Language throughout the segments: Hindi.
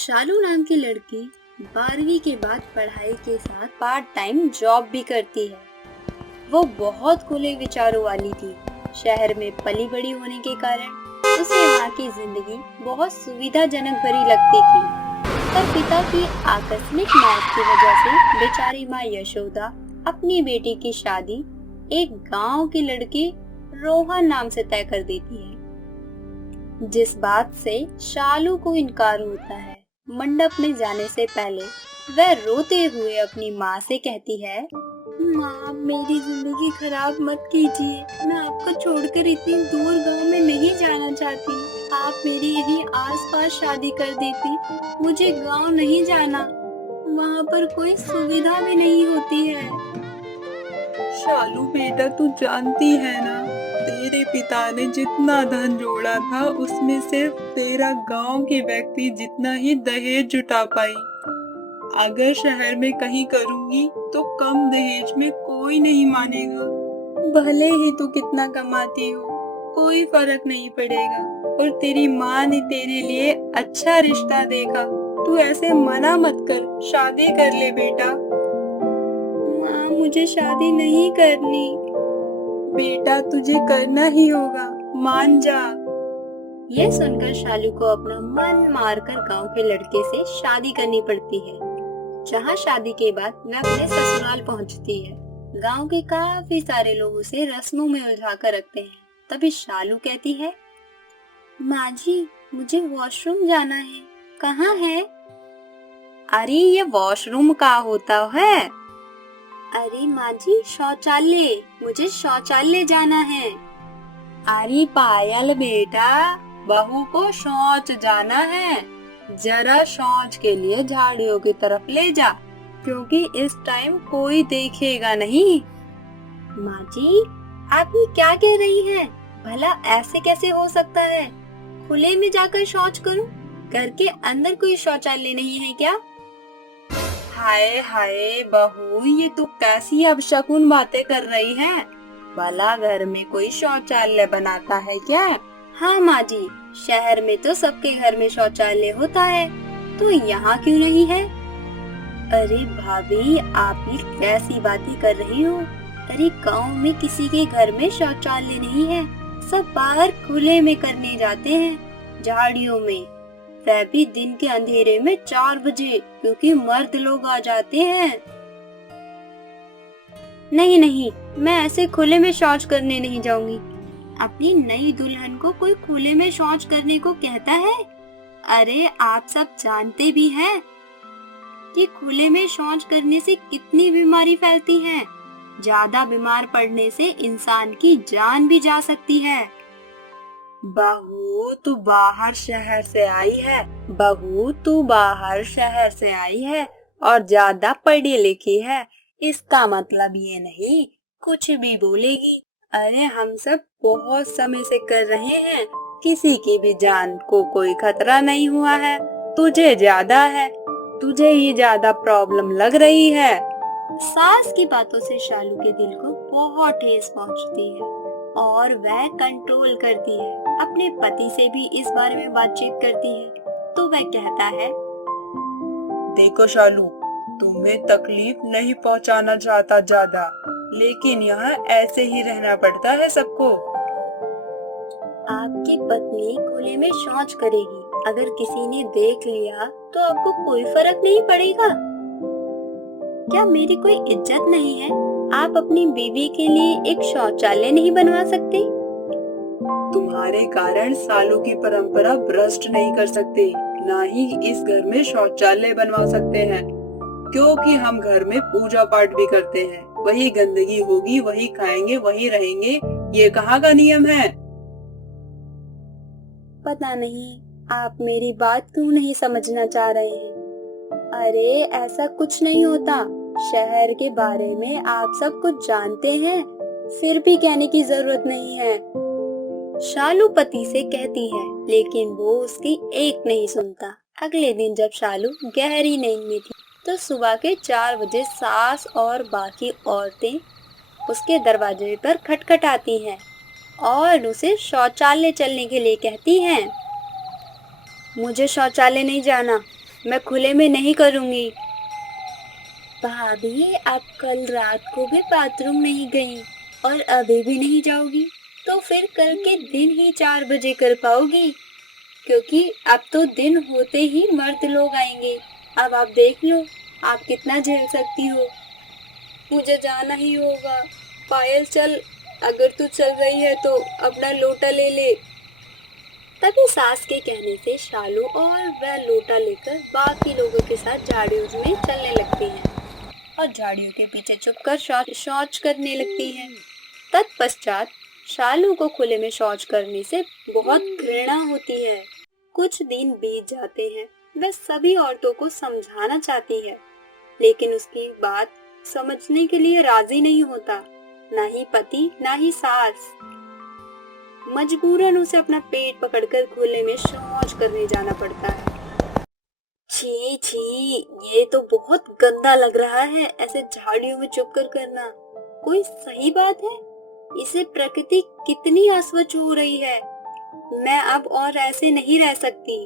शालू नाम की लड़की 12वीं के बाद पढ़ाई के साथ पार्ट टाइम जॉब भी करती है। वो बहुत खुले विचारों वाली थी। शहर में पली बड़ी होने के कारण उसे वहाँ की जिंदगी बहुत सुविधाजनक भरी लगती थी। पर पिता की आकस्मिक मौत की वजह से बेचारी माँ यशोदा अपनी बेटी की शादी एक गांव की लड़के रोहन नाम से तय कर देती है, जिस बात से शालू को इनकार होता है। मंडप में जाने से पहले वह रोते हुए अपनी माँ से कहती है, माँ मेरी जिंदगी खराब मत कीजिए, मैं आपको छोड़कर इतनी दूर गांव में नहीं जाना चाहती। आप मेरी यहीं आसपास शादी कर देती, मुझे गांव नहीं जाना, वहाँ पर कोई सुविधा भी नहीं होती है। शालू बेटा, तू जानती है ना, तेरे पिता ने जितना धन जोड़ा था उसमें सिर्फ तेरा गांव के व्यक्ति जितना ही दहेज जुटा पाई। अगर शहर में कहीं करूंगी तो कम दहेज में कोई नहीं मानेगा। भले ही तू कितना कमाती हो, कोई फर्क नहीं पड़ेगा। और तेरी माँ ने तेरे लिए अच्छा रिश्ता देखा, तू ऐसे मना मत कर, शादी कर ले बेटा। माँ मुझे शादी नहीं करनी। बेटा तुझे करना ही होगा, मान जा। यह सुनकर शालू को अपना मन मारकर गांव के लड़के से शादी करनी पड़ती है, जहां शादी के बाद वह अपने ससुराल पहुंचती है। गांव के काफी सारे लोग उसे रस्मों में उलझा कर रखते हैं। तभी शालू कहती है, माँ जी मुझे वॉशरूम जाना है। कहाँ है? अरे ये वॉशरूम का होता है? अरे माँ जी शौचालय, मुझे शौचालय जाना है। अरे पायल बेटा, बहू को शौच जाना है, जरा शौच के लिए झाड़ियों की तरफ ले जा, क्योंकि इस टाइम कोई देखेगा नहीं। माँ जी आप ये क्या कह रही हैं? भला ऐसे कैसे हो सकता है? खुले में जाकर शौच करूं? घर के अंदर कोई शौचालय नहीं है क्या? हाय हाय बहू, ये तू कैसी अपशकुन बातें कर रही है? भला घर में कोई शौचालय बनाता है क्या? हाँ माँ जी, शहर में तो सबके घर में शौचालय होता है, तो यहाँ क्यों नहीं है? अरे भाभी आप ये कैसी बातें कर रही हो? अरे गांव में किसी के घर में शौचालय नहीं है, सब बाहर खुले में करने जाते हैं, झाड़ियों में, वह भी दिन के अंधेरे में 4 बजे, क्योंकि मर्द लोग आ जाते हैं। नहीं नहीं, मैं ऐसे खुले में शौच करने नहीं जाऊंगी। अपनी नई दुल्हन को कोई खुले में शौच करने को कहता है? अरे आप सब जानते भी हैं कि खुले में शौच करने से कितनी बीमारी फैलती है। ज्यादा बीमार पड़ने से इंसान की जान भी जा सकती है। बहू तू बाहर शहर से आई है, बहू तू बाहर शहर से आई है और ज्यादा पढ़ी लिखी है, इसका मतलब ये नहीं कुछ भी बोलेगी। अरे हम सब बहुत समय से कर रहे हैं, किसी की भी जान को कोई खतरा नहीं हुआ है। तुझे ज्यादा है, तुझे ही ज्यादा प्रॉब्लम लग रही है। सास की बातों से शालू के दिल को बहुत ठेस पहुंचती है और वह कंट्रोल करती है। अपने पति से भी इस बारे में बातचीत करती है, तो वह कहता है, देखो शालू, तुम्हें तकलीफ नहीं पहुंचाना चाहता ज्यादा, लेकिन यहाँ ऐसे ही रहना पड़ता है सबको। आपकी पत्नी खुले में शौच करेगी, अगर किसी ने देख लिया तो आपको कोई फर्क नहीं पड़ेगा? क्या मेरी कोई इज्जत नहीं है? आप अपनी बीवी के लिए एक शौचालय नहीं बनवा सकते? तुम्हारे कारण सालों की परंपरा भ्रष्ट नहीं कर सकते, ना ही इस घर में शौचालय बनवा सकते हैं, क्योंकि हम घर में पूजा पाठ भी करते हैं। वही गंदगी होगी, वही खाएंगे, वही रहेंगे, ये कहाँ का नियम है? पता नहीं आप मेरी बात क्यों नहीं समझना चाह रहे हैं। अरे ऐसा कुछ नहीं होता, शहर के बारे में आप सब कुछ जानते हैं, फिर भी कहने की जरूरत नहीं है। शालू पति से कहती है, लेकिन वो उसकी एक नहीं सुनता। अगले दिन जब शालू गहरी नींद में थी, तो सुबह के 4 बजे सास और बाकी औरतें उसके दरवाजे पर खटखटाती हैं और उसे शौचालय चलने के लिए कहती हैं। मुझे शौचालय नहीं जाना, मैं खुले में नहीं करूंगी। भाभी, आप कल रात को भी बाथरूम नहीं गई और अभी भी नहीं जाओगी, तो फिर कल के दिन ही 4 बजे कर पाओगी, क्योंकि अब तो दिन होते ही मर्द लोग आएंगे। अब आप देख लो, आप कितना झेल सकती हो। मुझे जाना ही होगा। पायल, चल, अगर तू चल रही है तो अपना लोटा ले ले। तभी सास के कहने से शालू और वह लोटा लेकर बाकी लोगों के साथ झाड़ियों में चलने लगती हैं और झाड़ियों के पीछे छुपकर शौच करने लगती हैं। तत्पश्चात शालू को खुले में शौच करने से बहुत घृणा होती है। कुछ दिन बीत जाते हैं। वह सभी औरतों को समझाना चाहती है, लेकिन उसकी बात समझने के लिए राजी नहीं होता, ना ही पति ना ही सास। मजबूरन उसे अपना पेट पकड़कर खुले में शौच करने जाना पड़ता है। छी छी, ये तो बहुत गंदा लग रहा है, ऐसे झाड़ियों में छुपकर करना। कोई सही बात है? इसे प्रकृति कितनी अस्वच्छ हो रही है। मैं अब और ऐसे नहीं रह सकती।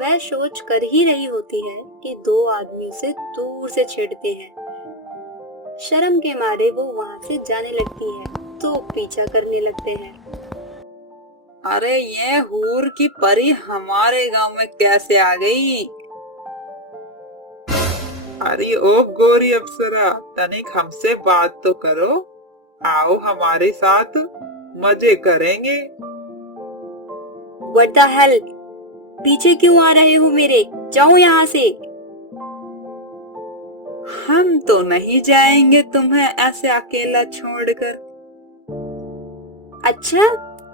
वह सोच कर ही रही होती है कि 2 आदमी उसे दूर से छेड़ते हैं। शर्म के मारे वो वहाँ से जाने लगती है तो पीछा करने लगते हैं। अरे ये हूर की परी हमारे गांव में कैसे आ गई? अरे ओ गोरी अप्सरा, तनिक हमसे बात तो करो। आओ हमारे साथ, मजे करेंगे। What the hell? पीछे क्यों आ रहे हो मेरे? जाओ यहाँ से। हम तो नहीं जाएंगे तुम्हें ऐसे अकेला छोड़कर। अच्छा,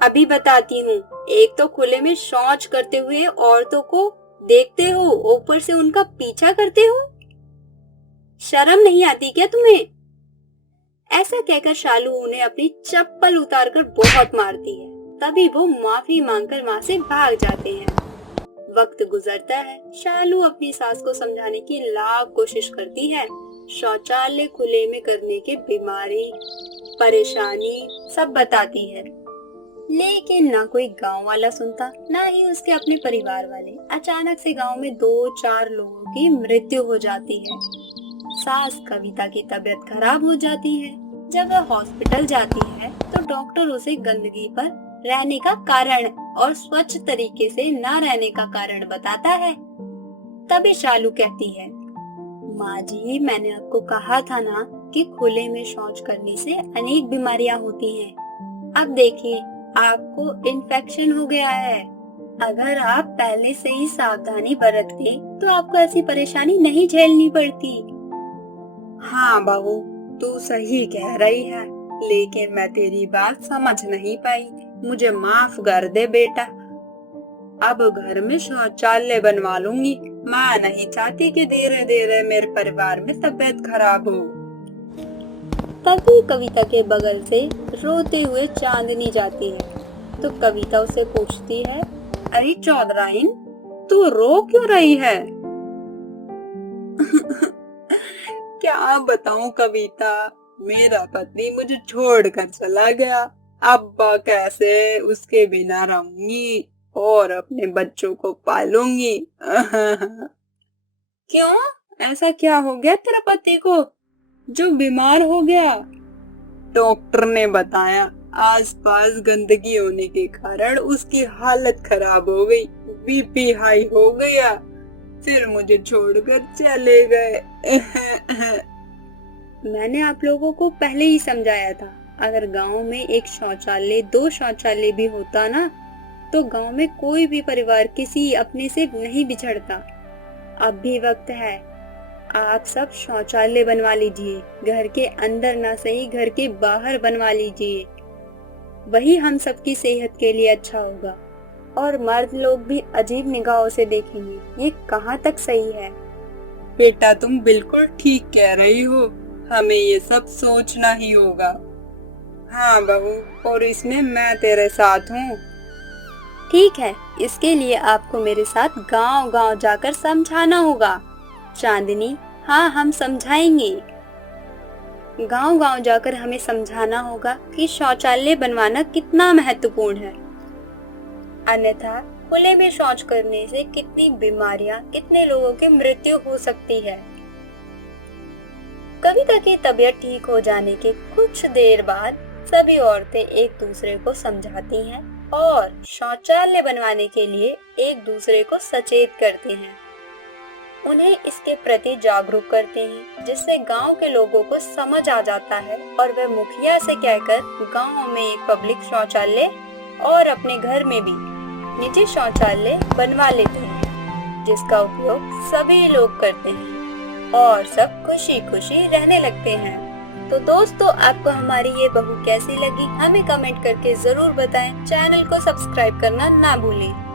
अभी बताती हूँ। एक तो खुले में शौच करते हुए औरतों को देखते हो, ऊपर से उनका पीछा करते हो। शर्म नहीं आती क्या तुम्हें? ऐसा कहकर शालू उन्हें अपनी चप्पल उतारकर बहुत मारती है। तभी वो माफी मांगकर वहाँ से भाग जाते हैं। वक्त गुजरता है। शालू अपनी सास को समझाने की लाख कोशिश करती है। शौचालय खुले में करने के बीमारी, परेशानी सब बताती है, लेकिन ना कोई गांव वाला सुनता, ना ही उसके अपने परिवार वाले। अचानक से गांव में 2-4 लोगों की मृत्यु हो जाती है। सास कविता की तबीयत खराब हो जाती है। जब वह हॉस्पिटल जाती है तो डॉक्टर उसे गंदगी पर रहने का कारण और स्वच्छ तरीके से न रहने का कारण बताता है। तभी शालू कहती है, माँ जी, मैंने आपको कहा था ना कि खुले में शौच करने से अनेक बीमारियां होती हैं। अब देखिए, आपको इन्फेक्शन हो गया है। अगर आप पहले से ही सावधानी बरतते तो आपको ऐसी परेशानी नहीं झेलनी पड़ती। हाँ बहू, तू सही कह रही है, लेकिन मैं तेरी बात समझ नहीं पाई। मुझे माफ कर दे बेटा। अब घर में शौचालय बनवा लूंगी। मैं नहीं चाहती कि धीरे धीरे मेरे परिवार में तबीयत खराब हो। तभी कविता के बगल से रोते हुए चांदनी जाती है तो कविता उसे पूछती है, अरे चौधराइन, तू रो क्यों रही है? क्या बताऊं कविता, मेरा पति मुझे छोड़कर चला गया। अब कैसे उसके बिना रहूंगी और अपने बच्चों को पालूंगी। क्यों, ऐसा क्या हो गया तेरे पति को जो बीमार हो गया? डॉक्टर ने बताया, आसपास गंदगी होने के कारण उसकी हालत खराब हो गई, बीपी हाई हो गया, फिर मुझे छोड़कर चले गए। मैंने आप लोगों को पहले ही समझाया था, अगर गांव में एक शौचालय 2 शौचालय भी होता ना तो गांव में कोई भी परिवार किसी अपने से नहीं बिछड़ता। अब भी वक्त है, आप सब शौचालय बनवा लीजिए। घर के अंदर ना सही, घर के बाहर बनवा लीजिए। वही हम सबकी सेहत के लिए अच्छा होगा और मर्द लोग भी अजीब निगाहों से देखेंगे। ये कहाँ तक सही है? बेटा, तुम बिल्कुल ठीक कह रही हो, हमें ये सब सोचना ही होगा। हाँ बहू, और इसमें मैं तेरे साथ हूँ। ठीक है, इसके लिए आपको मेरे साथ गांव-गांव जाकर समझाना होगा। चांदनी, हाँ, हम समझाएंगे। गांव-गांव जाकर हमें समझाना होगा कि शौचालय बनवाना कितना महत्वपूर्ण है, अन्यथा खुले में शौच करने से कितनी बीमारियां, कितने लोगों की मृत्यु हो सकती है। कविता की तबीयत ठीक हो जाने के कुछ देर बाद सभी औरतें एक दूसरे को समझाती हैं और शौचालय बनवाने के लिए एक दूसरे को सचेत करते हैं। उन्हें इसके प्रति जागरूक करते हैं, जिससे गांव के लोगों को समझ आ जाता है और वे मुखिया से कहकर गांव में एक पब्लिक शौचालय और अपने घर में भी निजी शौचालय बनवा लेते हैं, जिसका उपयोग सभी लोग करते हैं और सब खुशी खुशी रहने लगते हैं। तो दोस्तों, आपको हमारी ये बहू कैसी लगी हमें कमेंट करके जरूर बताएं। चैनल को सब्सक्राइब करना ना भूलें।